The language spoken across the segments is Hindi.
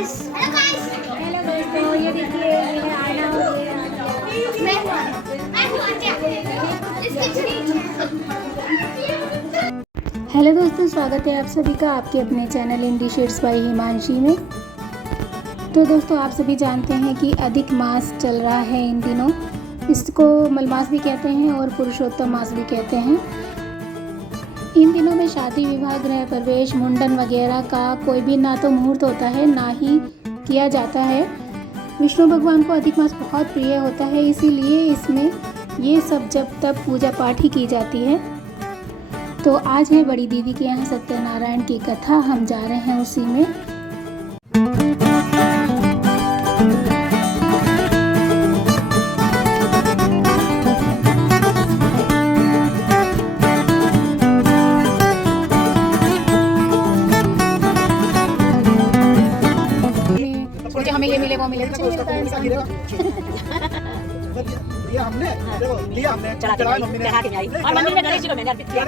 हेलो दोस्तों, ये देखिए ये है आना और ये हेलो दोस्तों, स्वागत है आप सभी का आपके अपने channel in the shades by Himanshi में। तो दोस्तों, आप सभी जानते हैं कि अधिक मास चल रहा है इन दिनों। इसको मलमास भी कहते हैं और पुरुषोत्तम मास भी कहते हैं। इन दिनों में शादी विवाह गृह प्रवेश मुंडन वगैरह का कोई भी ना तो मुहूर्त होता है ना ही किया जाता है। विष्णु भगवान को अधिक मास बहुत प्रिय होता है, इसीलिए इसमें ये सब जब तब पूजा पाठ ही की जाती है। तो आज है बड़ी दीदी के यहाँ सत्यनारायण की कथा, हम जा रहे हैं उसी में। हमें ये मिले वो मिले लिया हमने चढ़ा मम्मी ने और मम्मी ने गणेश जी को मैंने अर्पित किया।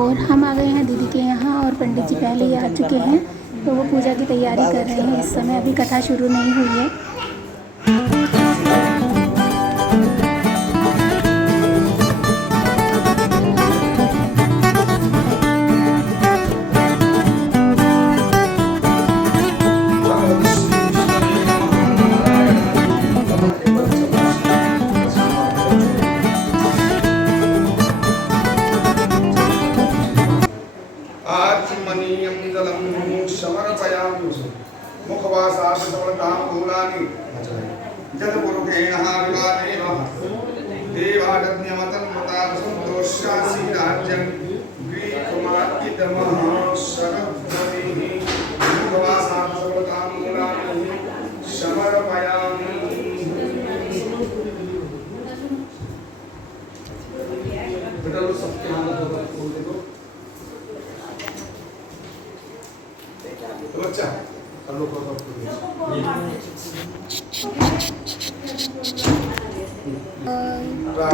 और हम आ गए हैं दीदी के यहाँ और पंडित जी पहले ही आ चुके हैं, तो वो पूजा की तैयारी कर रहे हैं। इस समय अभी कथा शुरू नहीं हुई है। मुखवासात् समर्तां मूलानि जलपुरुषेण विवादेव देवागन्यमतन्मतासन्तोष्यासि राज्यं ग्रीकुमार्कितमः शरद्वतिः मुखवासात् समर्तां मूलानि समर्पयामि। बेटा लोग सबके हाथ खोल दो बच्चा। तो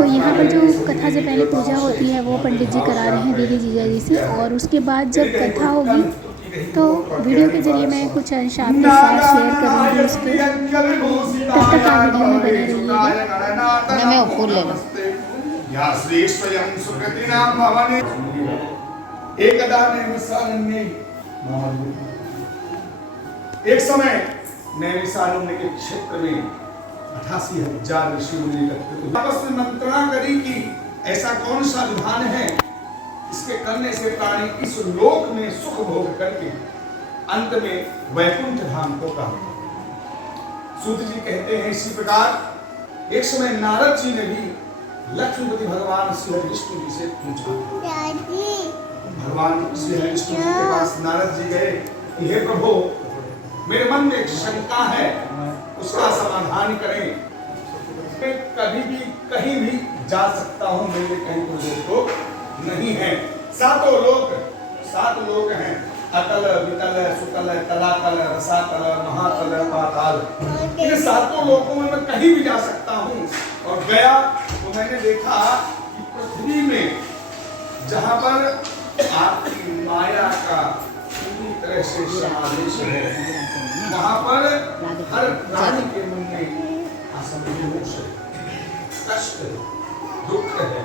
यहाँ पर जो कथा से पहले पूजा होती है वो पंडित जी करा रहे हैं दीदी जीजा जी से, और उसके बाद जब कथा होगी तो वीडियो के जरिए मैं कुछ अंश आपके साथ शेयर करूँगी उसके। तब तक आप वीडियो में बने रहिएगा। मैं फूल ले लूं। एक समय नैमिषारण्य के क्षेत्र में 88,000 ऋषि मुनि इकट्ठे हुए। आपस में मंत्रणा करी कि ऐसा कौन सा विधान है इसके करने से प्राणी इस लोक में सुख भोग करके अंत में वैकुंठ धाम को प्राप्त। सूत जी कहते हैं इसी प्रकार एक समय नारद जी ने भी लक्ष्मीपति भगवान श्री विष्णु जी से पूछा। भगवान श्री विष्णु जी के पास नारद जी गए कि हे प्रभु, मेरे मन में एक शंका है, उसका समाधान करें। मैं कभी भी कहीं भी जा सकता हूँ, मेरे कहीं कोई रोक नहीं है। सात लोक हैं, अतल वितल सुतल तलातल रसातल महातल पाताल। इन सातों लोकों में मैं कहीं भी जा सकता हूँ। और गया तो मैंने देखा कि पृथ्वी में जहाँ पर आपकी माया का पूरी तरह से समावेश है, वहाँ पर हर प्राणी के मन में असंतोष है, कष्ट है, दुख है।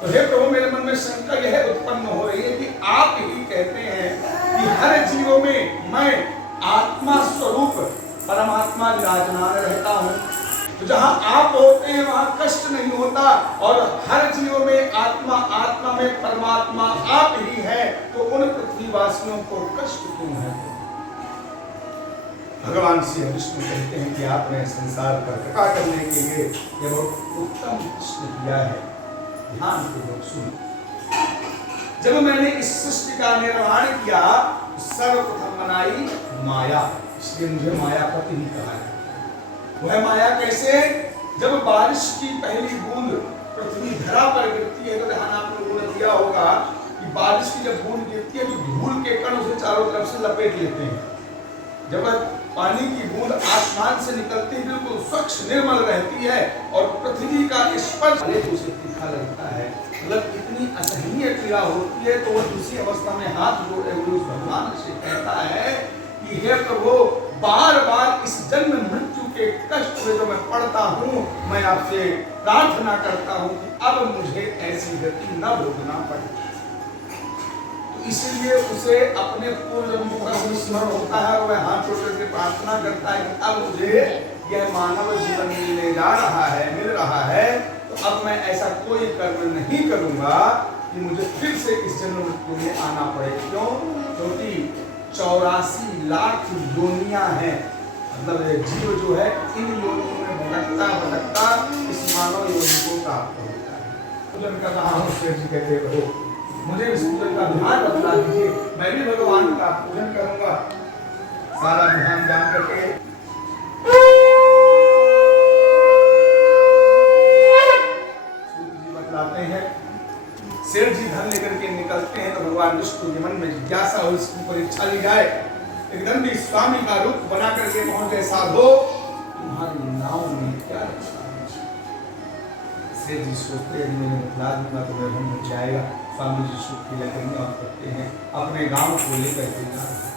तो हे प्रभु, मेरे मन में शंका यह उत्पन्न हो रही है कि आप ही कहते हैं कि हर जीवों में मैं आत्मा स्वरूप परमात्मा विराजमान रहता हूँ। तो जहाँ आप होते हैं वहाँ कष्ट नहीं होता, और हर जीव में आत्मा में परमात्मा आप ही है, तो उन पृथ्वीवासियों को कष्ट क्यों है? भगवान श्री विष्णु कहते हैं कि आपने संसार पर कृपा करने के लिए यह बहुत उत्तम प्रश्न किया है। ध्यान पूर्वक सुनो। जब मैंने इस सृष्टि का निर्माण किया तो सर्वप्रथम बनाई माया, इसलिए मुझे मायापति ही कहा है। वह माया कैसे? जब बारिश की पहली बूंद पृथ्वी धरा पर गिरती है तो ध्यान आप लोगों ने दिया होगा कि बारिश की जब बूंद गिरती है तो धूल के कण उसे चारों तरफ से लपेट लेते हैं। जब पानी की बूंद आसमान से निकलती है बिल्कुल स्वच्छ निर्मल रहती है और पृथ्वी का स्पर्श उसे तीखा लगता है। मतलब इतनी असहनीय पीड़ा होती है, तो वह दूसरी अवस्था में हाथ जोड़े हुए उस भगवान से कहता है कि कि हे प्रभु बार बार इस जन्म मृत्यु के कष्ट में जो मैं पड़ता हूँ, मैं आपसे प्रार्थना करता हूँ कि अब मुझे ऐसी गति न भोगना पड़े। तो इसीलिए उसे अपने पूर्व जन्मों का स्मरण होता है और वह हाथ जोड़ करके प्रार्थना करता है कि अब मुझे यह मानव जीवन मिलने जा रहा है, मिल रहा है, तो अब मैं ऐसा कोई कर्म नहीं करूंगा कि मुझे फिर से इस जन्म मृत्यु में आना पड़े। क्यों? क्योंकि 84 लाख योनियां हैं, मतलब जीव जो है इन योनियों में भटकता भटकता इस मानव योनि को प्राप्त होता है। पूजन कर रहा हूँ, शेर जी कहते हो मुझे इस पूजन का ध्यान बतला दीजिए, मैं भी भगवान का पूजन करूंगा। सारा ध्यान जान करके बतलाते हैं। शेर जी धन लेकर के निकलते हैं तो भगवान विष्णु के मन में जिज्ञासा हो, इसकी परीक्षा ली जाए। एकदम भी स्वामी का रूप बना करके पहुंचे, साधो तुम्हारी नाव में क्या रखा है? शेर जी सोचते हैं मैंने बतला दूंगा तो वह मिल जाएगा। स्वामी जी सुख की लकड़ियां और करते हैं, अपने गांव को लेकर के जा रहे हैं।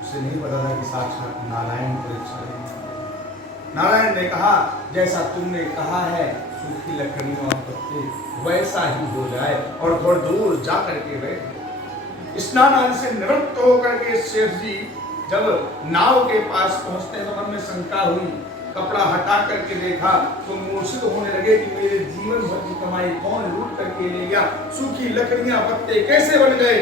उसे नहीं पता था कि साक्षात नारायण परीक्षा लेंगे। नारायण ने कहा जैसा तुमने कहा है सूखी लकड़ियों और पत्ते वैसा ही हो जाए, और थोड़ी दूर जा करके बैठे। स्नान आदि से निवृत्त होकर के शेर जी जब नाव के पास पहुंचते हैं तो मन में शंका हुई। कपड़ा हटा करके देखा तो मूर्छित होने लगे कि मेरे जीवन भर की कमाई कौन लूट करके ले गया, सूखी लकड़ियां पत्ते कैसे बन गए।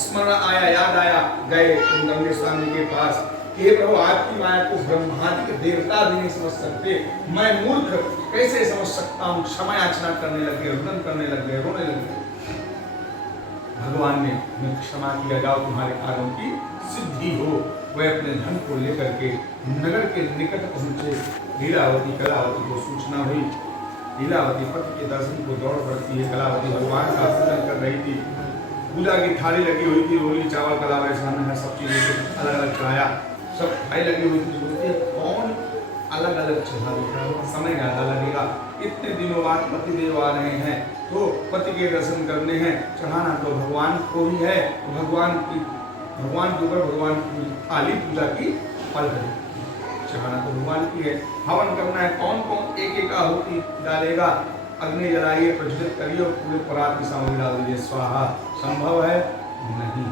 स्मरण आया, याद आया, गए गंगे स्वामी के पास कि हे प्रभु आपकी माया को ब्रह्मादि देवता भी नहीं समझ सकते, मैं मूर्ख कैसे समझ सकता हूँ। क्षमा याचना करने लगे, रुदन करने लगे, रोने लगे। भगवान ने क्षमा किया, जाओ तुम्हारे कार्यों की सिद्धि हो। वह अपने धन को लेकर के नगर के निकट पहुंचे। लीलावती कलावती को सूचना हुई। लीलावती पति के दर्शन को दौड़ पड़ती है। कलावती भगवान का पूजन कर रही थी, पूजा की थाली लगी हुई थी, रोली चावल कलावा सामने है, सब चीजें अलग अलग चढ़ाया, सब थाली लगी हुई थी। सोचती है कौन अलग अलग चढ़ा देगा, समय ज्यादा लगेगा, इतने दिनों बाद पति देव आ रहे हैं तो पति के दर्शन करने हैं, चढ़ाना तो भगवान को ही है। तो भगवान के ऊपर भगवान की थाली पूजा की फल है, चढ़ाना तो भगवान की है। हवन करना है, कौन कौन एक एक आहुति डालेगा, अग्नि जलाइए, प्रज्वलित करिए और पूरे परात की सामग्री डाल दीजिए, स्वाहा। संभव है नहीं।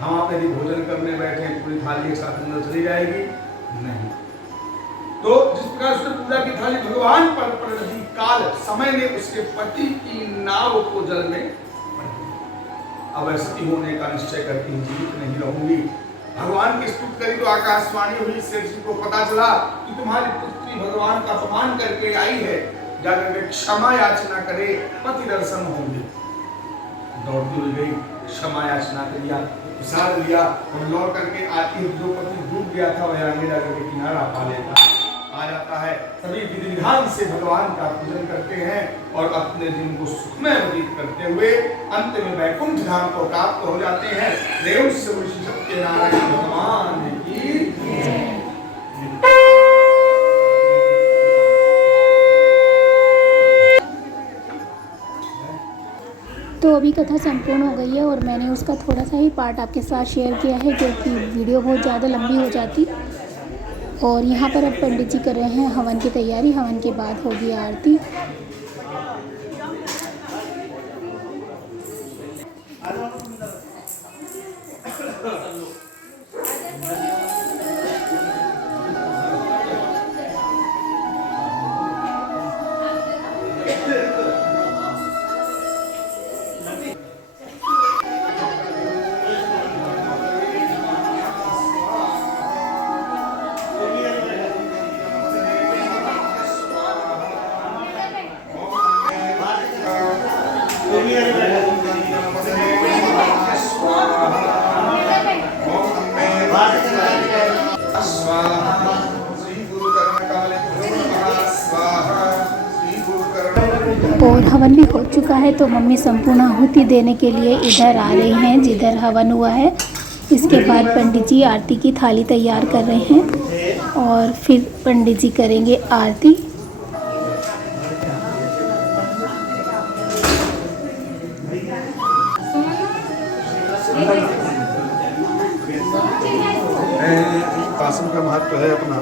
हम आप यदि भोजन करने बैठे हैं पूरी थाली एक साथ अंदर चली जाएगी नहीं। तो जिस प्रकार उसने पूजा की थाली भगवान पर नदी काल समय ने उसके पति की नाव को जल में अब स्थिति होने का निश्चय करती जीवित नहीं रहूंगी। भगवान की स्तुति करी तो आकाशवाणी हुई, शेर जी को पता चला कि तुम्हारी पुत्री भगवान का अपमान करके आई है, जाकर के क्षमा याचना करे, पति दर्शन होंगे। दौड़ती हुई गई, क्षमा याचना कर लिया, प्रसाद लिया और लौट करके आती है। जो पति डूब गया था वह आगे जाकर के किनारा पा लेता आ जाता है। सभी विधि विधान से भगवान का पूजन करते हैं और अपने दिन को सुखमय व्यतीत करते हुए अंत में वैकुंठ धाम को प्राप्त हो जाते हैं। देव से सत्यनारायण भगवान की तो अभी कथा संपूर्ण हो गई है और मैंने उसका थोड़ा सा ही पार्ट आपके साथ शेयर किया है क्योंकि वीडियो बहुत ज़्यादा लंबी हो जाती। और यहाँ पर अब पंडित जी कर रहे हैं हवन की तैयारी, हवन के बाद होगी आरती। और हवन भी हो चुका है तो मम्मी संपूर्ण आहुति देने के लिए इधर आ रही हैं जिधर हवन हुआ है। इसके बाद पंडित जी आरती की थाली तैयार कर रहे हैं और फिर पंडित जी करेंगे आरती। आसन का महत्व है अपना।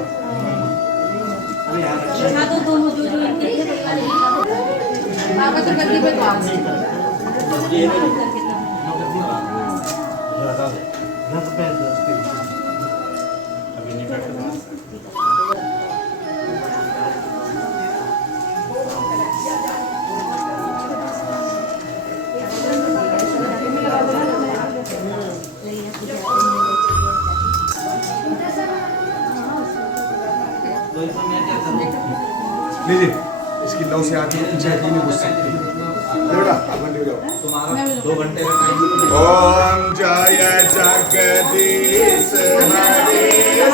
लीजिए, इसकी लौ से आती है, पीछे हटी नहीं घुस सकती। बेटा, आप घंटे जाओ। तुम्हारा 2 घंटे का टाइम। ओम जय जगदीश हरे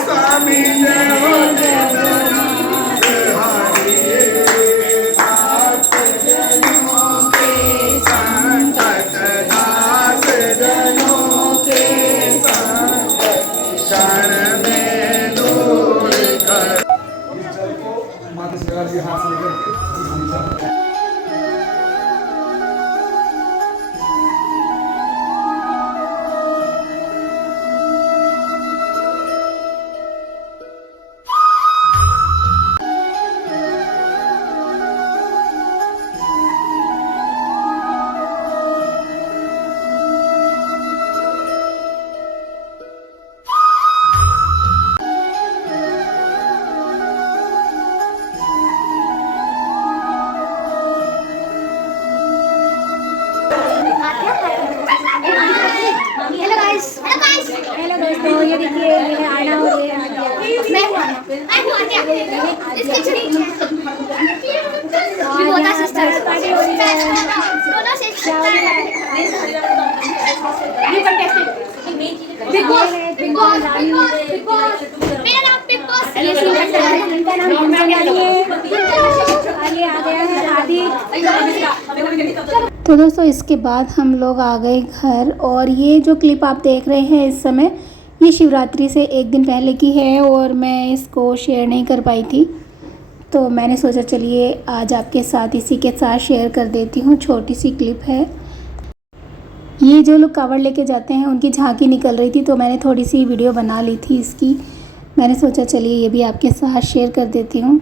स्वामी जय हो जगन्नाथ हरे भक्त जनों के संकट नाश जनों के संकट क्षण में दूर कर। इस जल को माता सीता जी हाथ में लेकर हेलो दोस्तों, ये देखिए ये है आना और ये मैं हूं आना। पार्टी हो रही है। बिग बॉस मेरा नाम बिग बॉस इनका नाम गुंजन है। आगे आ गया है आदि। तो दोस्तों इसके बाद हम लोग आ गए घर, और ये जो क्लिप आप देख रहे हैं इस समय, ये शिवरात्रि से एक दिन पहले की है और मैं इसको शेयर नहीं कर पाई थी, तो मैंने सोचा चलिए आज आपके साथ इसी के साथ शेयर कर देती हूँ। छोटी सी क्लिप है। ये जो लोग कावड़ लेके जाते हैं उनकी झांकी निकल रही थी, तो मैंने थोड़ी सी वीडियो बना ली थी इसकी। मैंने सोचा चलिए ये भी आपके साथ शेयर कर देती हूँ।